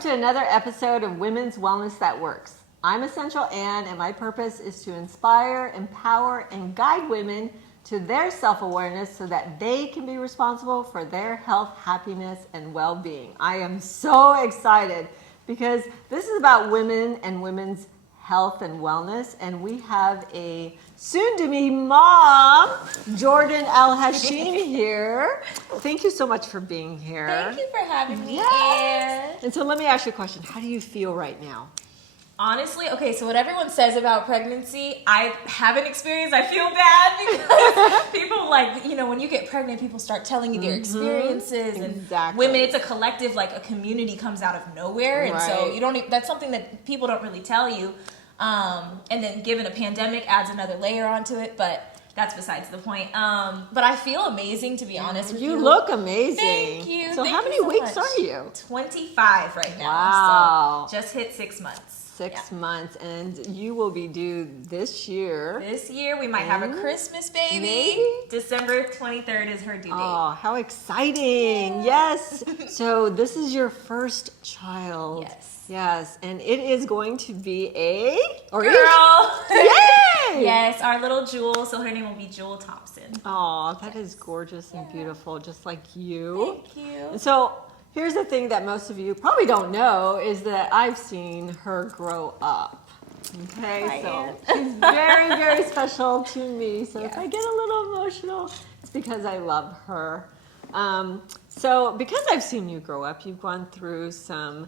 welcome to another episode of Women's Wellness That Works. I'm Essential Ann, and my purpose is to inspire, empower, and guide women to their self-awareness so that they can be responsible for their health, happiness, and well-being. I am so excited because this is about women and women's health and wellness, and we have a soon-to-be mom, Jorden Alhashim here. Thank you so much for being here. Thank you for having me, Yes. Ann. And so let me ask you a question. How do you feel right now? Honestly, okay, so what everyone says about pregnancy, I haven't experienced. I feel bad because people when you get pregnant, people start telling you their experiences. Exactly. And women, it's a collective, like a community comes out of nowhere. And so you don't, that's something that people don't really tell you. And then given a pandemic adds another layer onto it, but that's besides the point. But I feel amazing, to be honest with you. You look amazing. Thank you. So Thank how you many so weeks much. are you? 25 right now. Wow. So just hit 6 months. 6 months, and you will be due this year. This year we might have a Christmas baby. Maybe. December 23rd is her due date. Oh, how exciting. Yes. So this is your first child. Yes. Yes, and it is going to be a Girl. Yay! Yes, our little Jewel. So her name will be Jewel Thompson. Oh, that is gorgeous and beautiful, just like you. Thank you. And so here's the thing that most of you probably don't know is that I've seen her grow up. Okay, Hi, so Ann. she's very, very special to me. So if Yes. I get a little emotional, it's because I love her. So because I've seen you grow up, you've gone through some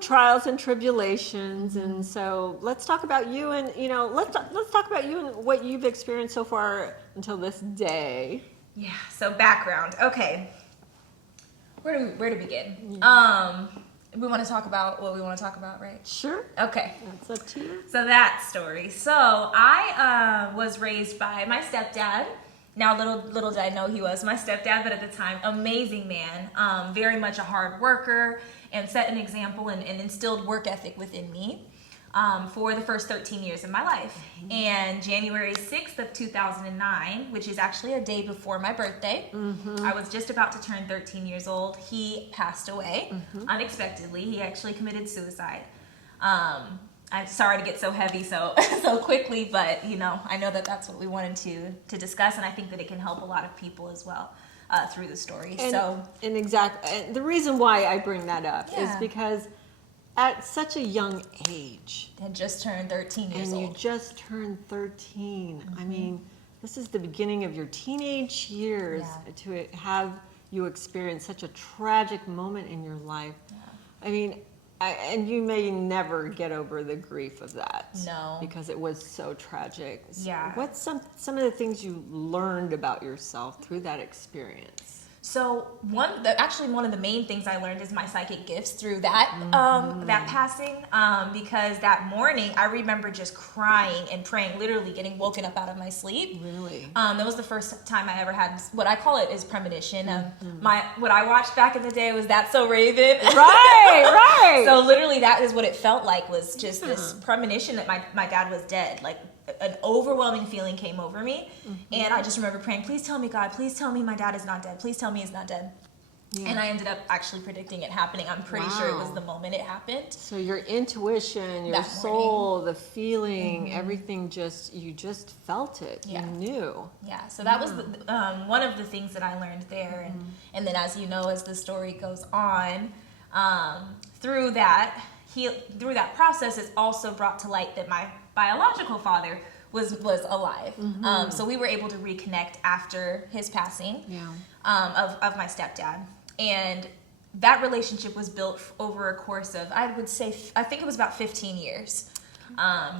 trials and tribulations, and so let's talk about you and let's talk about you and what you've experienced so far until this day. Yeah, so background. Okay. Where to begin? We want to talk about what we want to talk about, right? Sure. Okay. That's up to you. So that story. So I was raised by my stepdad. Now little did I know he was my stepdad, but at the time, amazing man, very much a hard worker, and set an example and instilled work ethic within me for the first 13 years of my life. And January 6th of 2009, which is actually a day before my birthday, I was just about to turn 13 years old. He passed away unexpectedly. He actually committed suicide. I'm sorry to get so heavy so quickly, but I know that that's what we wanted to discuss, and I think that it can help a lot of people as well through the story. And the reason why I bring that up is Yeah. because at such a young age, had just turned 13 years and you old. just turned 13. I mean, this is the beginning of your teenage years. To have you experience such a tragic moment in your life. I mean, and you may never get over the grief of that. No. Because it was so tragic. So Yeah. what's some of the things you learned about yourself through that experience? So one of the main things I learned is my psychic gifts through that that passing, because that morning I remember just crying and praying, literally getting woken up out of my sleep. Really? That was the first time I ever had what I call it is premonition. What I watched back in the day was That's So Raven. Right. So literally that is what it felt like, was just this premonition that my dad was dead. Like an overwhelming feeling came over me, and I just remember praying, please tell me, God, please tell me my dad is not dead. Please tell me he's not dead. Yeah. And I ended up actually predicting it happening. I'm pretty sure it was the moment it happened. So your intuition, your soul, the feeling, everything you just felt it. Yeah. You knew. Yeah. So that was one of the things that I learned there. And then as you know, as the story goes on, through that process, it's also brought to light that my biological father was alive. So we were able to reconnect after his passing of my stepdad. And that relationship was built over a course of, I think it was about 15 years,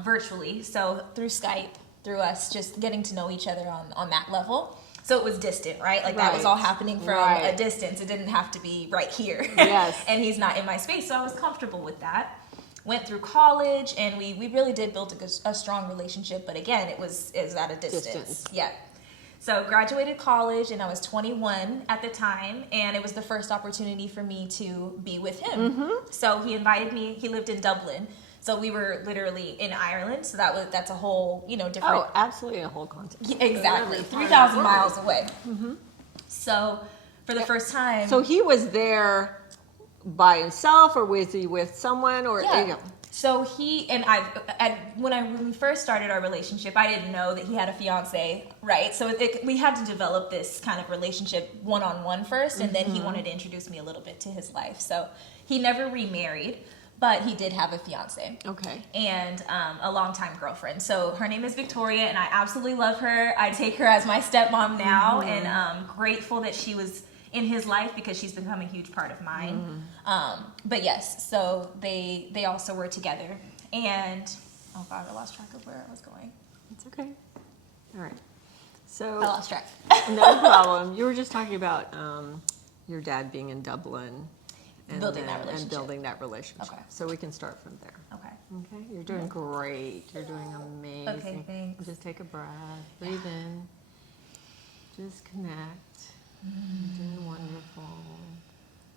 virtually. So through Skype, through us just getting to know each other on that level. So it was distant, right? Like that was all happening from a distance. It didn't have to be right here. Yes. And he's not in my space, so I was comfortable with that. Went through college, and we really did build a strong relationship. But again, it was at a distance. Yeah. So graduated college, and I was 21 at the time, and it was the first opportunity for me to be with him. So he invited me. He lived in Dublin. So we were literally in Ireland, so that's a whole, different. Oh, absolutely a whole continent. Yeah, exactly, 3,000 miles away. So for the first time. So he was there by himself, or was he with someone, or Yeah. So he and when we first started our relationship, I didn't know that he had a fiance, right? So we had to develop this kind of relationship one-on-one first, and then he wanted to introduce me a little bit to his life. So he never remarried, but he did have a fiance. Okay. And a longtime girlfriend. So her name is Victoria, and I absolutely love her. I take her as my stepmom now, and I'm grateful that she was in his life because she's become a huge part of mine. But yes, so they also were together. And, oh God, I lost track of where I was going. It's okay. All right. So I lost track. no problem. You were just talking about your dad being in Dublin. And Building that relationship. And building that relationship. Okay. So we can start from there. Okay. Okay. You're doing great. You're doing amazing. Okay, thanks. Just take a breath. Breathe in. Just connect. You're doing wonderful.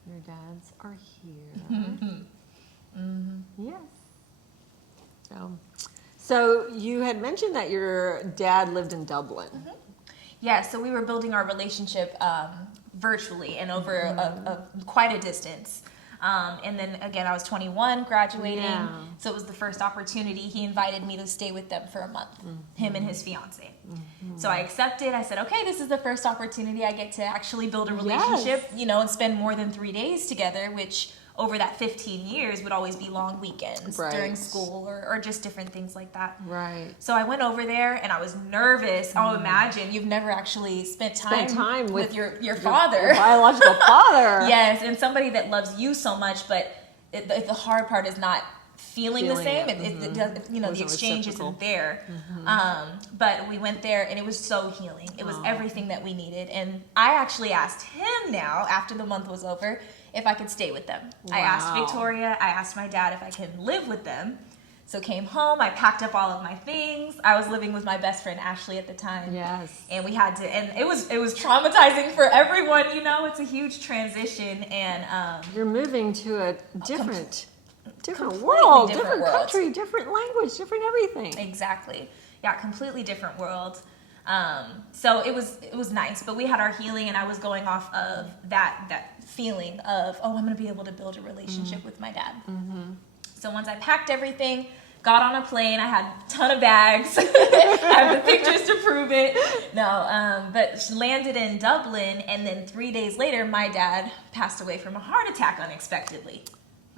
Your dads are here. Yes. So you had mentioned that your dad lived in Dublin. Yeah, so we were building our relationship virtually and over quite a distance. And then again, I was 21, graduating. Yeah. So it was the first opportunity. He invited me to stay with them for a month, him and his fiance. So I accepted. I said, okay, this is the first opportunity I get to actually build a relationship, and spend more than 3 days together, which over that 15 years would always be long weekends during school or just different things like that. Right. So I went over there and I was nervous. Oh, imagine you've never actually spent time with your father. Your biological father. Yes, and somebody that loves you so much, but the hard part is not feeling the same. The exchange isn't there. But we went there and it was so healing. It was everything that we needed. And I actually asked him now, after the month was over, if I could stay with them. Wow. I asked Victoria, I asked my dad if I could live with them. So came home, I packed up all of my things. I was living with my best friend Ashley at the time. Yes. And we had to, and it was traumatizing for everyone, it's a huge transition. And you're moving to a different world, different country, different language, different everything. Exactly. Yeah, completely different world. So it was nice, but we had our healing, and I was going off of that feeling of, I'm going to be able to build a relationship with my dad. So once I packed everything, got on a plane, I had a ton of bags. I have the pictures to prove it. But she landed in Dublin, and then 3 days later, my dad passed away from a heart attack unexpectedly.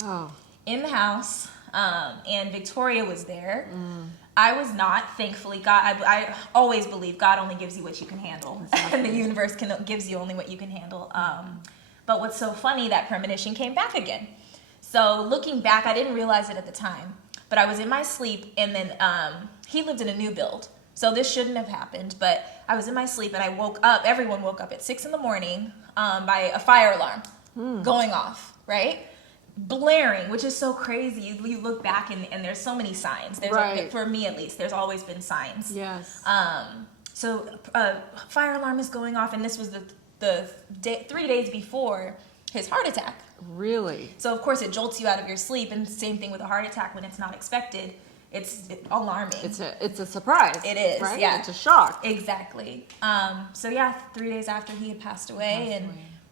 Oh. In the house, and Victoria was there. I was not, thankfully. God, I always believe God only gives you what you can handle, and the universe gives you only what you can handle. But what's so funny, that premonition came back again. So looking back, I didn't realize it at the time, but I was in my sleep, and then he lived in a new build, so this shouldn't have happened. But I was in my sleep, and I woke up. Everyone woke up at 6 a.m. By a fire alarm going off, right? Blaring, which is so crazy. You look back and there's so many signs. There's for me at least, there's always been signs. Yes. So fire alarm is going off, and this was the 3 days before his heart attack. Really? So of course it jolts you out of your sleep, and same thing with a heart attack when it's not expected. It's alarming. It's a surprise. It is. Right? Yeah. It's a shock. Exactly. So yeah, 3 days after he had passed away,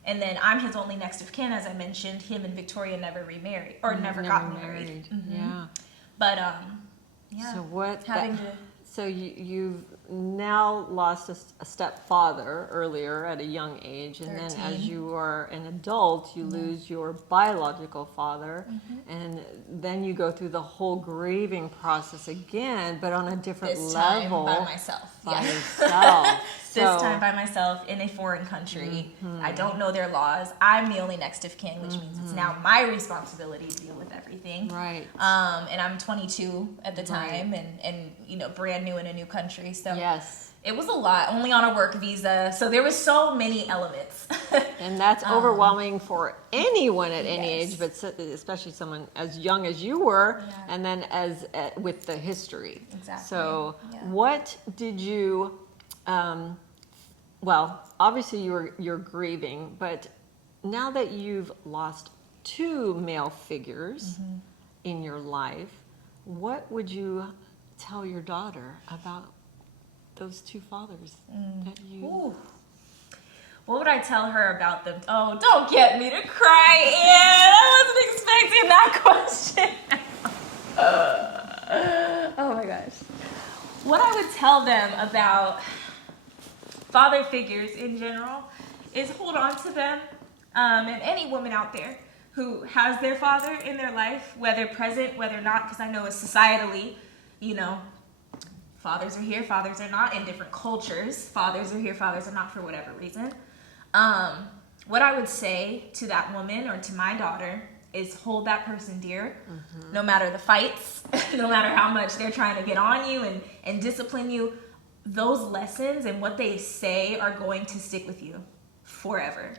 and then I'm his only next of kin, as I mentioned. Him and Victoria never remarried, or never got married. Yeah. But yeah. So what? Having So you've now lost a stepfather earlier at a young age, and 13. then as you are an adult, you lose your biological father, and then you go through the whole grieving process again, but on a different level. Time by myself. By yourself. This time by myself in a foreign country. I don't know their laws. I'm the only next of kin, which means it's now my responsibility to deal with everything. Right. And I'm 22 at the time, and brand new in a new country. So yes, it was a lot. Only on a work visa, so there was so many elements. And that's overwhelming for anyone at any age, but especially someone as young as you were, and then with the history. Exactly. So, what did you? Well, obviously you're grieving, but now that you've lost 2 male figures in your life, what would you tell your daughter about those 2 fathers that you? what would I tell her about them? Oh, don't get me to cry, Ann. I wasn't expecting that question. Oh my gosh. What I would tell them about father figures in general is hold on to them. And any woman out there who has their father in their life, whether present, whether not, because I know it's societally, you know, fathers are here, fathers are not in different cultures. Fathers are here, fathers are not for whatever reason. What I would say to that woman or to my daughter is hold that person dear, no matter the fights, no matter how much they're trying to get on you and discipline you. Those lessons and what they say are going to stick with you forever.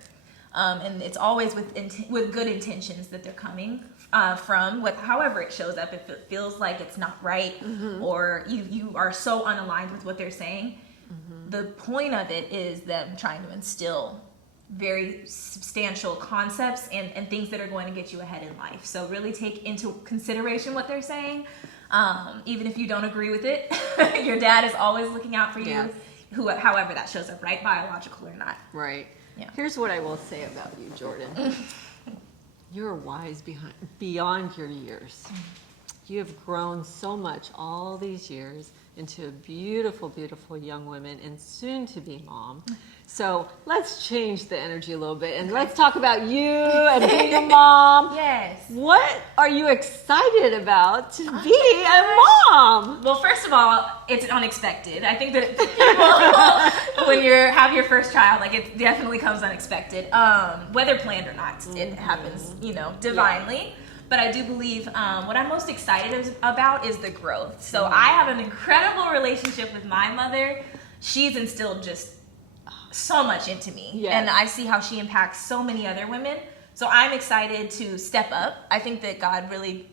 And it's always with good intentions that they're coming from, however it shows up. If it feels like it's not right or you are so unaligned with what they're saying, the point of it is them trying to instill very substantial concepts and things that are going to get you ahead in life. So really take into consideration what they're saying. Even if you don't agree with it, your dad is always looking out for you, Yes. however that shows up, right? Biological or not. Right. Yeah. Here's what I will say about you, Jorden. You're wise beyond your years. You have grown so much all these years into a beautiful, beautiful young woman and soon to be mom. So let's change the energy a little bit and let's talk about you and being a mom. Yes. What are you excited about to be a mom? Well, first of all, it's unexpected. I think that people, when you have your first child, like it definitely comes unexpected. Whether planned or not, it happens, divinely. Yeah. But I do believe what I'm most excited about is the growth. So I have an incredible relationship with my mother. She's instilled just so much into me. Yes. And I see how she impacts so many other women. So I'm excited to step up. I think that God really,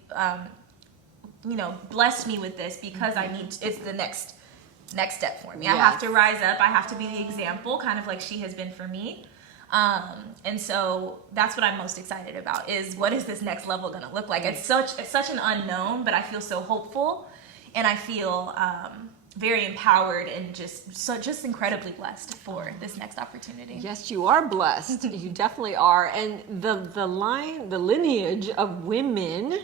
blessed me with this because it's the next step for me. Yes. I have to rise up. I have to be the example, kind of like she has been for me. And so that's what I'm most excited about is what is this next level going to look like? It's such an unknown, but I feel so hopeful and I feel, very empowered and just incredibly blessed for this next opportunity. Yes, you are blessed. You definitely are. And the lineage of women,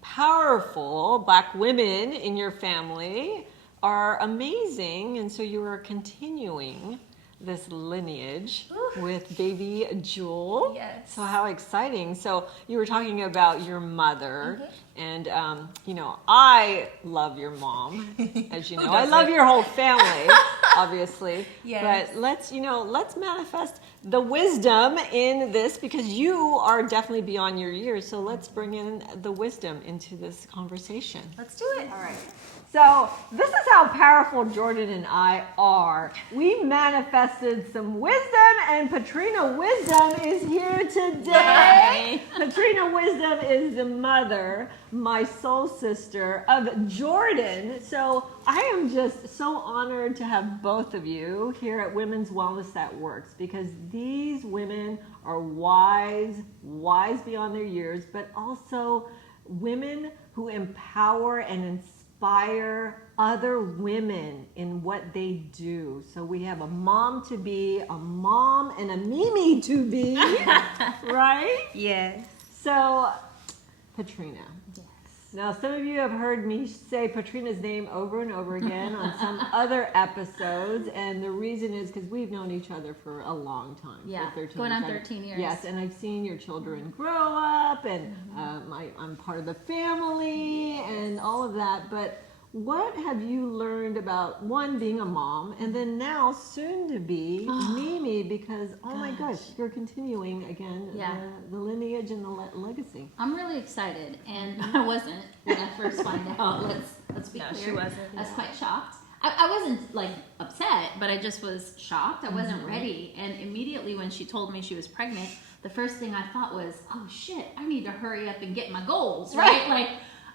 powerful Black women in your family are amazing. And so you are continuing this lineage with baby Jewel. Yes. So how exciting. So you were talking about your mother and, I love your mom, as you know. I love your whole family, obviously. Yes. But let's manifest the wisdom in this because you are definitely beyond your years. So let's bring in the wisdom into this conversation. Let's do it. All right. So this is how powerful Jorden and I are. We manifested some wisdom, and Patrina Wisdom is here today. Patrina Wisdom is the mother, my soul sister of Jorden. So I am just so honored to have both of you here at Women's Wellness That Works because these women are wise beyond their years, but also women who empower and inspire other women in what they do. So we have a mom to be, a mom, and a Mimi to be, right? Yes. So, Patrina. Yes. Now, some of you have heard me say Patrina's name over and over again on some other episodes, and the reason is because we've known each other for a long time. Yeah, for 13 going on years. 13 years. Yes, and I've seen your children grow up, and I'm part of the family, and all of that, but what have you learned about, one, being a mom, and then now soon to be Mimi, because, my gosh, you're continuing again the lineage and the legacy. I'm really excited, and I wasn't when I first found out. Let's be clear. She wasn't. I was quite shocked. I wasn't like upset, but I just was shocked. I wasn't ready, and immediately when she told me she was pregnant, the first thing I thought was, oh shit, I need to hurry up and get my goals, right? Like,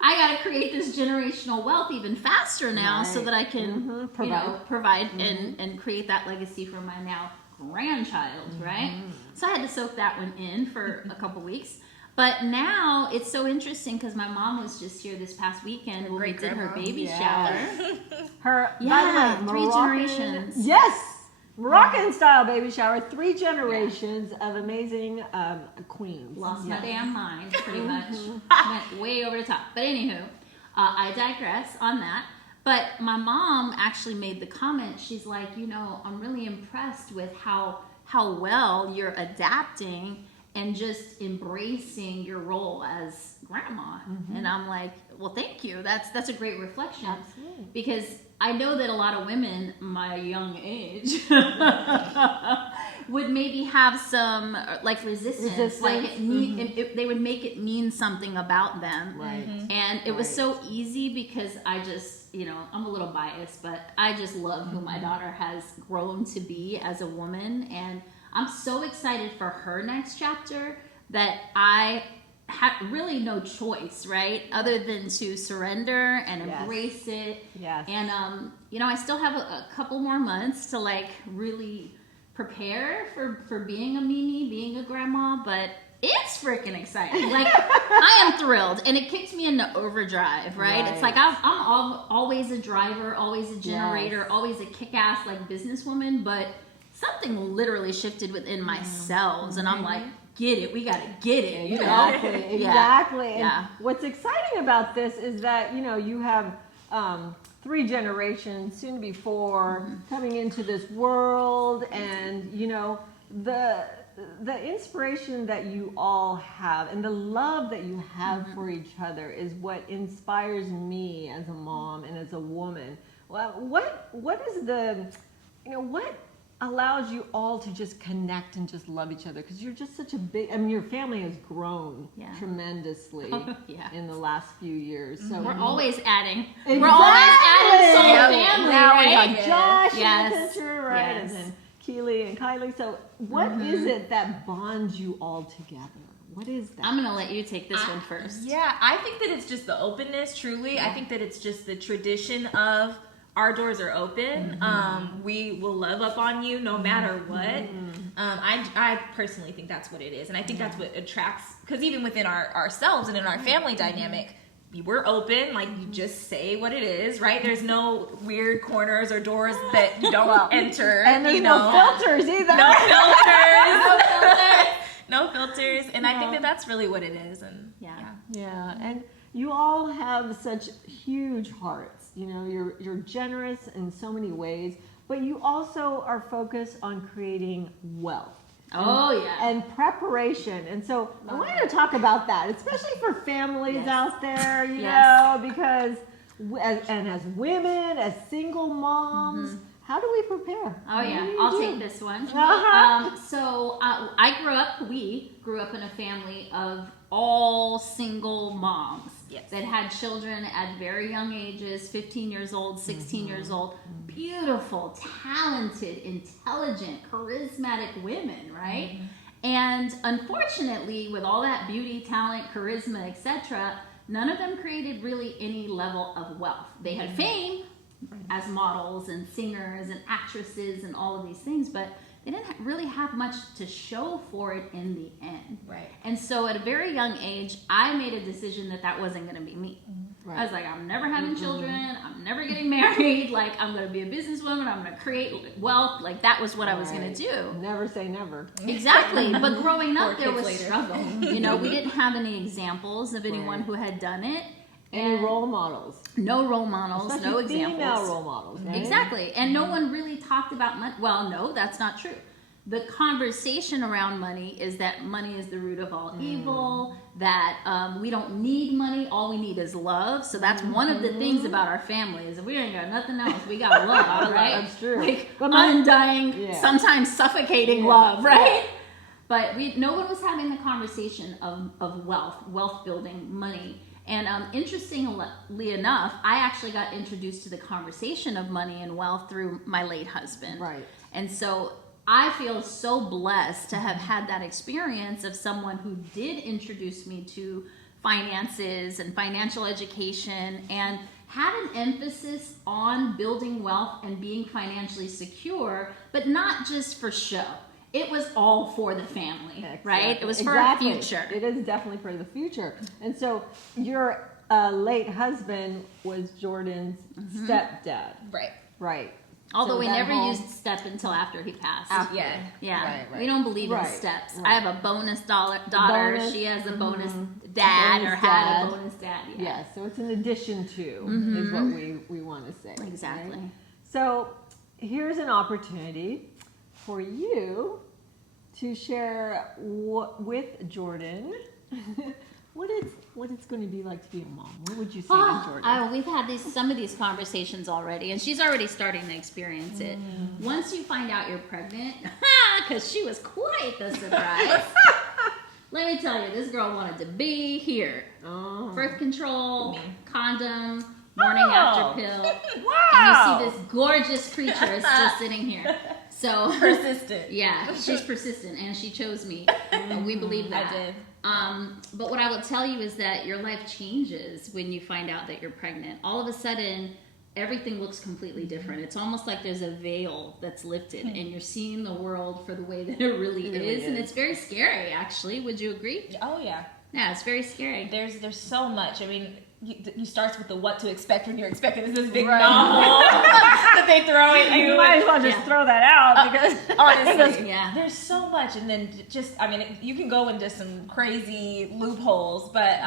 I got to create this generational wealth even faster now so that I can provide and create that legacy for my now grandchild, right? So I had to soak that one in for a couple weeks. But now it's so interesting because my mom was just here this past weekend when we did her baby shower. Her, Yeah, by the way, 3 Moroccan- generations. Yes. Moroccan style baby shower, 3 generations of amazing queens. Lost Yeah. my damn mind, pretty much. Went way over the top. But anywho, I digress on that. But my mom actually made the comment. She's like, you know, I'm really impressed with how well you're adapting and just embracing your role as grandma. And I'm like, well, thank you. That's a great reflection. Absolutely. Because I know that a lot of women my young age would maybe have some like resistance. Like they would make it mean something about them. Right. And it was so easy because I just, you know, I'm a little biased, but I just love who my daughter has grown to be as a woman. And I'm so excited for her next chapter that I have really no choice, right? Other than to surrender and embrace it. Yes. And, you know, I still have a couple more months to like really prepare for being a Mimi, being a grandma, but it's freaking exciting. Like, I am thrilled. And it kicked me into overdrive, right? It's like I'm always a driver, always a generator, always a kick-ass like businesswoman, but something literally shifted within my cells, and I'm like, get it, we gotta get it, you Exactly, know? exactly. Yeah. And what's exciting about this is that, you know, you have 3 generations, soon to be 4, coming into this world, and, you know, the inspiration that you all have and the love that you have for each other is what inspires me as a mom and as a woman. Well, what is the, you know, what allows you all to just connect and just love each other? Because you're just such a big, I mean, your family has grown tremendously in the last few years. So We're always adding. Exactly. We're always adding soul family, now right? we got Josh Yes. in the picture, right? Yes. And then Keely and Kylie. So what is it that bonds you all together? What is that? I'm gonna let you take this one first. Yeah, I think that it's just the openness, truly. I think that it's just the tradition of our doors are open. We will love up on you no matter what. I personally think that's what it is. And I think that's what attracts, because even within ourselves and in our family dynamic, we're open, like you just say what it is, right? There's no weird corners or doors that you don't enter. And there's you know. no filters either. No filters. No filters. And I think that that's really what it is. And Yeah, and you all have such huge hearts. You know, you're generous in so many ways, but you also are focused on creating wealth. And preparation. And so I wanted to talk about that, especially for families out there, you know, because as women, as single moms, how do we prepare? I'll take this one. So we grew up in a family of all single moms that had children at very young ages, 15 years old, 16 years old, beautiful, talented, intelligent, charismatic women, right? And unfortunately, with all that beauty, talent, charisma, etc., none of them created really any level of wealth. They had fame as models and singers and actresses and all of these things, but they didn't really have much to show for it in the end. Right. And so at a very young age, I made a decision that wasn't going to be me. I was like, I'm never having children. I'm never getting married. Like, I'm going to be a businesswoman. I'm going to create wealth. Like, that was what I was going to do. Never say never. Exactly. But growing up, there was later. struggle. You know, we didn't have any examples of anyone who had done it. Any role models? No role models, Especially no examples. female role models, right? Exactly. And no one really talked about money. Well, no, that's not true. The conversation around money is that money is the root of all evil, that we don't need money, all we need is love. So that's one of the things about our family is if we ain't got nothing else, we got love, right? That's true. Like undying, sometimes suffocating love, right? But no one was having the conversation of wealth building, money. And interestingly enough, I actually got introduced to the conversation of money and wealth through my late husband. Right. And so I feel so blessed to have had that experience of someone who did introduce me to finances and financial education and had an emphasis on building wealth and being financially secure, but not just for show. It was all for the family, right? It was for our future. It is definitely for the future. And so your late husband was Jordan's stepdad. Right. Right. Although So we that never whole- used step until after he passed. After. Yeah. Yeah, Right. we don't believe in Right, steps. right. I have a bonus daughter. Bonus, She has a bonus dad, Bonus or had dad. a bonus dad. Yeah. Yes, so it's an addition to is what we want to say. Exactly. right? So here's an opportunity for you to share with Jorden what it's going to be like to be a mom. What would you say to Jorden? We've had some of these conversations already, and she's already starting to experience it. Once you find out you're pregnant, because she was quite the surprise. Let me tell you, this girl wanted to be here. Oh. Birth control, condom, morning after pill. Wow. And you see this gorgeous creature is still sitting here. So Persistent. yeah, she's persistent, and she chose me. And we believe that. I did. But what I will tell you is that your life changes when you find out that you're pregnant. All of a sudden, everything looks completely different. It's almost like there's a veil that's lifted, and you're seeing the world for the way that it really is. And it's very scary, actually. Would you agree? Oh yeah. Yeah, it's very scary. There's so much. I mean, you start with the what to expect when you're expecting this big Right. novel that they throw at you. You might as well just Yeah. throw that out because Honestly, Yeah. there's so much, and then just I mean, you can go into some crazy loopholes, but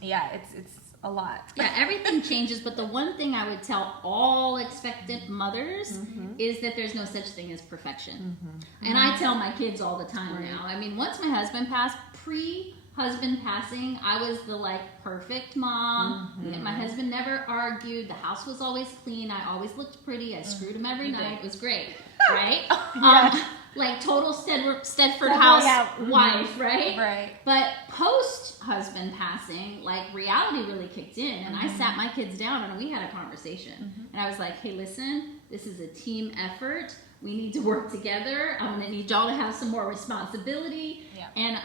yeah, it's a lot. Yeah, everything changes, but the one thing I would tell all expectant mothers is that there's no such thing as perfection. And I tell my kids all the time now. I mean, once my husband passed, pre-husband passing, I was the perfect mom. My husband never argued. The house was always clean. I always looked pretty. I screwed him every night. It was great, right? Like total Stedford House wife, right? Right. But post husband passing, reality really kicked in, and I sat my kids down and we had a conversation. And I was like, "Hey, listen, this is a team effort. We need to work together. I'm gonna need y'all to have some more responsibility." Yeah. And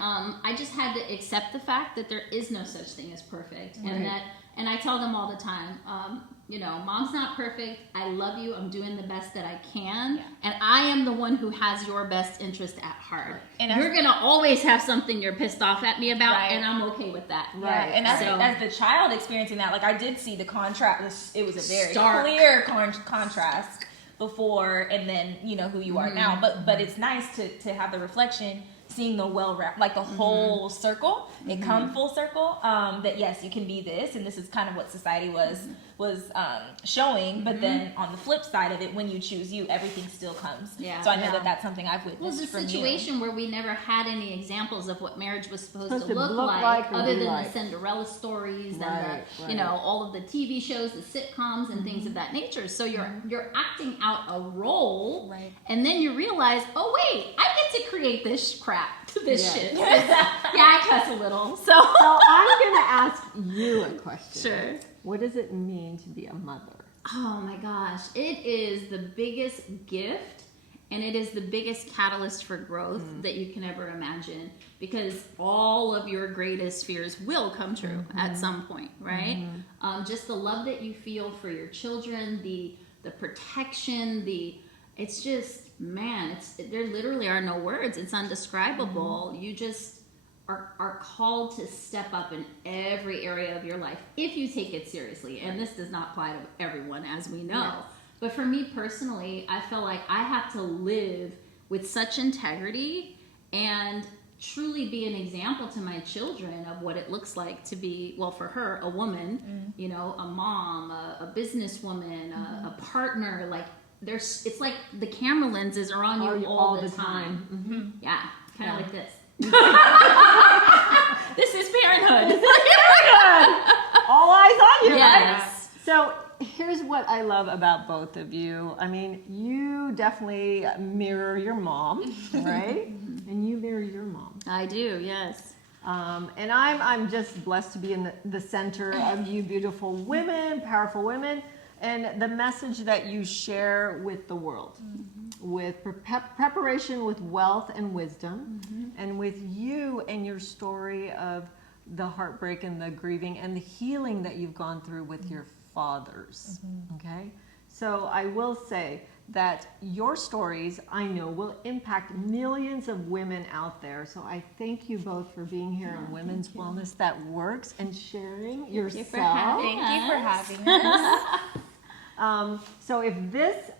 I just had to accept the fact that there is no such thing as perfect, and I tell them all the time, mom's not perfect. I love you. I'm doing the best that I can. Yeah. And I am the one who has your best interest at heart. And you're going to always have something you're pissed off at me about, Right. and I'm okay with that. Right. And as the child experiencing that, I did see the contrast. It was a very Stark. clear contrast before and then, who you are now. But it's nice to have the reflection, seeing the well-rounded, the whole circle, it come full circle, that yes, you can be this, and this is kind of what society was showing, but then on the flip side of it, when you choose you, everything still comes. Yeah. So I know that that's something I've witnessed Well, it's a from situation where we never had any examples of what marriage was supposed to look look like or other be than like. the Cinderella stories Right, and all of the TV shows, the sitcoms, and things of that nature. So you're acting out a role, Right. and then you realize, oh wait, I get to create this crap, this Yeah. shit. Yeah, I cuss a little. So So I'm going to ask you a question. Sure. What does it mean to be a mother? Oh my gosh, it is the biggest gift, and it is the biggest catalyst for growth that you can ever imagine, because all of your greatest fears will come true at some point, right? Just the love that you feel for your children, the protection, it's just, man, there literally are no words. It's undescribable. You just are called to step up in every area of your life if you take it seriously. And this does not apply to everyone, as we know. Yes. But for me personally, I feel like I have to live with such integrity and truly be an example to my children of what it looks like to be, well, for her, a woman, a mom, a businesswoman, a partner. It's like the camera lenses are on you all the time. Yeah, kind of like this. This is parenthood. All eyes on you, Yes. right? So here's what I love about both of you. I mean, you definitely mirror your mom, right? And you mirror your mom. I do, yes. And I'm just blessed to be in the center of you beautiful women, powerful women, and the message that you share with the world, with preparation, with wealth and wisdom, and with you and your story of the heartbreak and the grieving and the healing that you've gone through with your fathers. Okay? So I will say that your stories, I know, will impact millions of women out there. So I thank you both for being here on Women's Wellness That Works and sharing yourself. for having Thank you for having us. So if this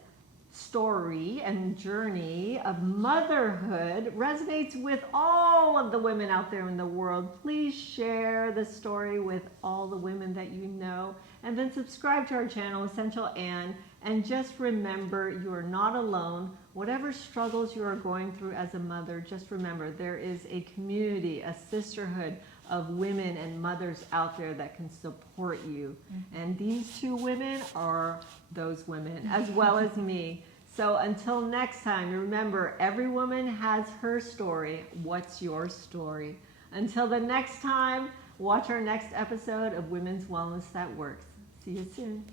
story and journey of motherhood resonates with all of the women out there in the world, please share the story with all the women that you know, and then subscribe to our channel, Essential Anne, and just remember you are not alone. Whatever struggles you are going through as a mother, just remember there is a community, a sisterhood of women and mothers out there that can support you. And these two women are those women, as well as me. So until next time, remember, every woman has her story. What's your story? Until the next time, watch our next episode of Women's Wellness That Works. See you soon.